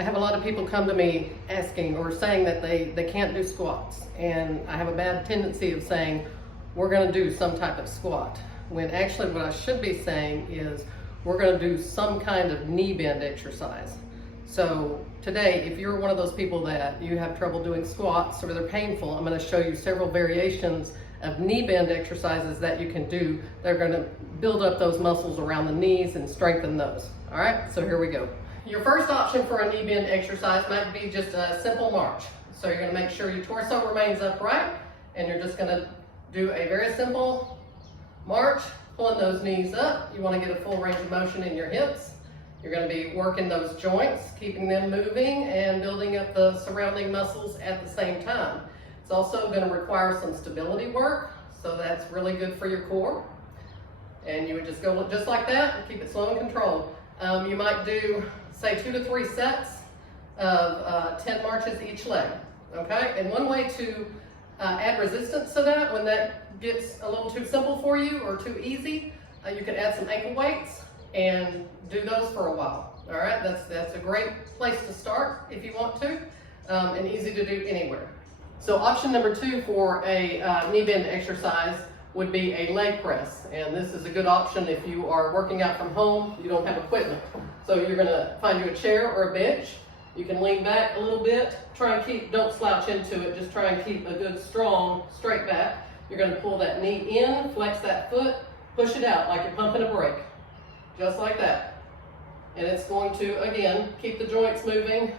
I have a lot of people come to me asking or saying that they can't do squats, and I have a bad tendency of saying we're going to do some type of squat, when actually what I should be saying is we're going to do some kind of knee bend exercise. So today, if you're one of those people that you have trouble doing squats or they're painful, I'm going to show you several variations of knee bend exercises that you can do. They're going to build up those muscles around the knees and strengthen those. All right, so here we go. Your first option for a knee bend exercise might be just a simple march. So you're going to make sure your torso remains upright, and you're just going to do a very simple march, pulling those knees up. You want to get a full range of motion in your hips. You're going to be working those joints, keeping them moving and building up the surrounding muscles at the same time. It's also going to require some stability work, so that's really good for your core. And you would just go just like that and keep it slow and controlled. You might do, say, 2 to 3 sets of 10 marches each leg, okay? And one way to add resistance to that, when that gets a little too simple for you or too easy, you can add some ankle weights and do those for a while. All right, that's a great place to start if you want to, and easy to do anywhere. So option number 2 for a knee bend exercise would be a leg press, and this is a good option if you are working out from home, you don't have equipment. So you're going to find you a chair or a bench. You can lean back a little bit, try and don't slouch into it, just try and keep a good strong straight back. You're going to pull that knee in, flex that foot, push it out like you're pumping a brake, just like that. And it's going to, again, keep the joints moving,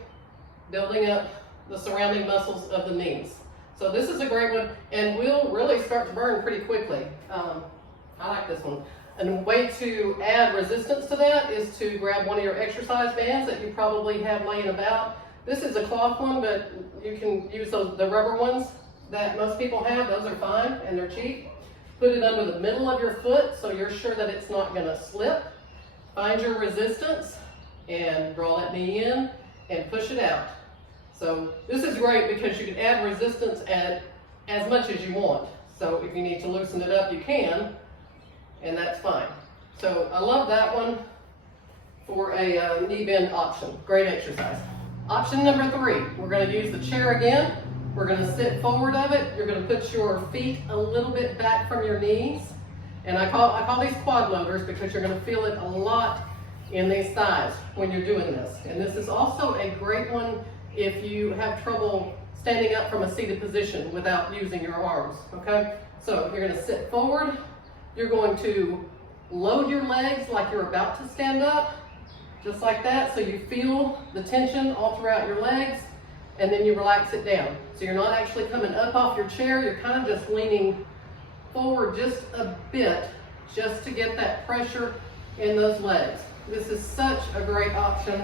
building up the surrounding muscles of the knees. So this is a great one, and will really start to burn pretty quickly. I like this one. And a way to add resistance to that is to grab one of your exercise bands that you probably have laying about. This is a cloth one, but you can use the rubber ones that most people have. Those are fine and they're cheap. Put it under the middle of your foot so you're sure that it's not going to slip. Find your resistance and draw that knee in and push it out. So this is great because you can add resistance at as much as you want. So if you need to loosen it up, you can, and that's fine. So I love that one for a knee bend option. Great exercise. Option number 3, we're going to use the chair again. We're going to sit forward of it. You're going to put your feet a little bit back from your knees. And I call these quad loaders because you're going to feel it a lot in these thighs when you're doing this. And this is also a great one if you have trouble standing up from a seated position without using your arms, okay? So you're going to sit forward. You're going to load your legs like you're about to stand up, just like that, so you feel the tension all throughout your legs, and then you relax it down. So you're not actually coming up off your chair, you're kind of just leaning forward just a bit, just to get that pressure in those legs. This is such a great option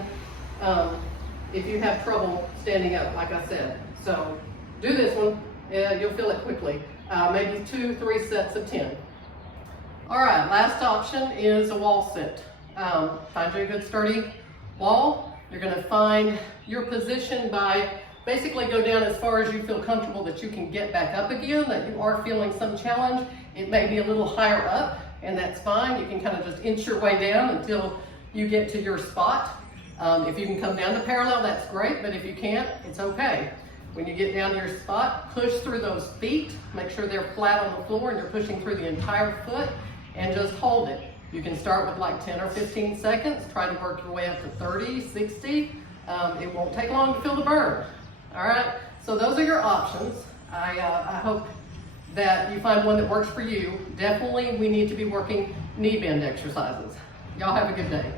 if you have trouble standing up, like I said. So do this one, you'll feel it quickly. Maybe 2-3 sets of 10. All right, last option is a wall sit. Find you a good sturdy wall. You're going to find your position by basically go down as far as you feel comfortable that you can get back up again, that you are feeling some challenge. It may be a little higher up, and that's fine. You can kind of just inch your way down until you get to your spot. If you can come down to parallel, that's great, but if you can't, it's okay. When you get down to your spot, push through those feet. Make sure they're flat on the floor and you're pushing through the entire foot, and just hold it. You can start with like 10 or 15 seconds. Try to work your way up to 30, 60. It won't take long to feel the burn. All right, so those are your options. I hope that you find one that works for you. Definitely, we need to be working knee bend exercises. Y'all have a good day.